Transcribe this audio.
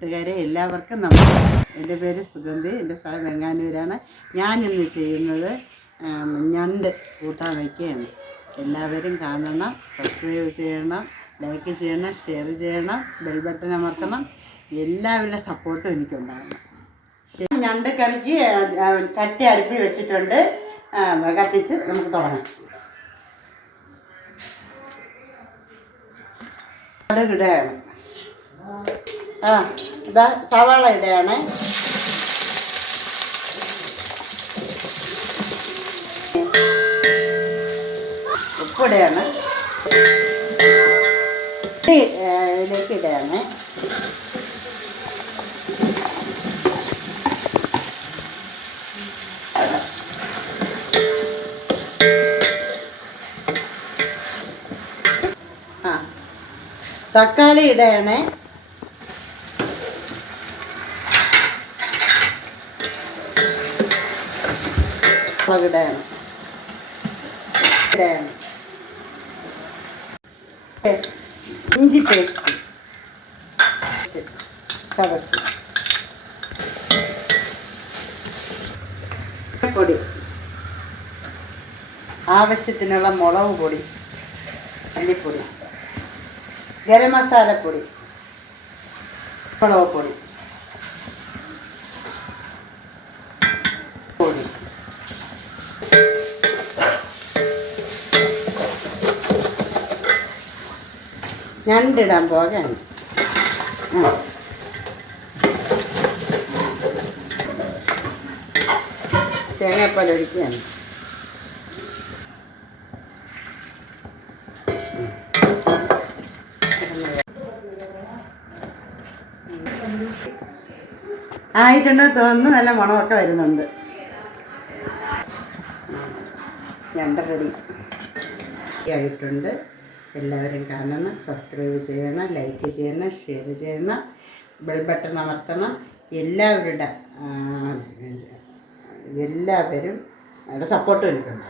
കൂട്ടുകാരെ എല്ലാവർക്കും നമസ്കാരം. എൻ്റെ പേര് സുഗന്ധി, എൻ്റെ സ്ഥലം വെങ്ങാനൂരാണ്. ഞാനിന്ന് ചെയ്യുന്നത് ഞണ്ട് കൂട്ടാൻ വയ്ക്കുകയാണ്. എല്ലാവരും കാണണം, സബ്സ്ക്രൈബ് ചെയ്യണം, ലൈക്ക് ചെയ്യണം, ഷെയർ ചെയ്യണം, ബെൽ ബട്ടൺ അമർത്തണം. എല്ലാവരുടെ സപ്പോർട്ടും എനിക്കുണ്ടാകണം. ഞണ്ട് കറിക്ക് ചട്ടി അടുപ്പിൽ വെച്ചിട്ടുണ്ട്. കത്തിച്ച് നമുക്ക് തുടങ്ങാം. ഇടുകയാണ്. ഇതാ സവാള ഇടുകയാണ്. ഉപ്പിടുകയാണ്. ഇതിലേക്ക് ഇടുകയാണ്. തക്കാളി ഇടുകയാണ്. ഇടുകയാണ്. ഇഞ്ചി പേസ്റ്റ് ചതച്ച് പൊടി, ആവശ്യത്തിനുള്ള മുളക് പൊടി, മല്ലിപ്പൊടി, ഗരം മസാലപ്പൊടി, മുളക് പൊടി, പൊടി, ഞണ്ടിടാൻ പോകാൻ തേങ്ങാപ്പാൽ ഒഴിക്കുകയാണ്. ആയിട്ടുണ്ടെന്ന് തോന്നുന്നു. നല്ല മണമൊക്കെ വരുന്നുണ്ട്. ഞണ്ട് റെഡി ആയിട്ടുണ്ട്. എല്ലാവരും കാണണം, സബ്സ്ക്രൈബ് ചെയ്യണം, ലൈക്ക് ചെയ്യണം, ഷെയർ ചെയ്യണം, ബെൽ ബട്ടൺ അമർത്തണം. എല്ലാവരും സപ്പോർട്ടും എനിക്കുണ്ട്.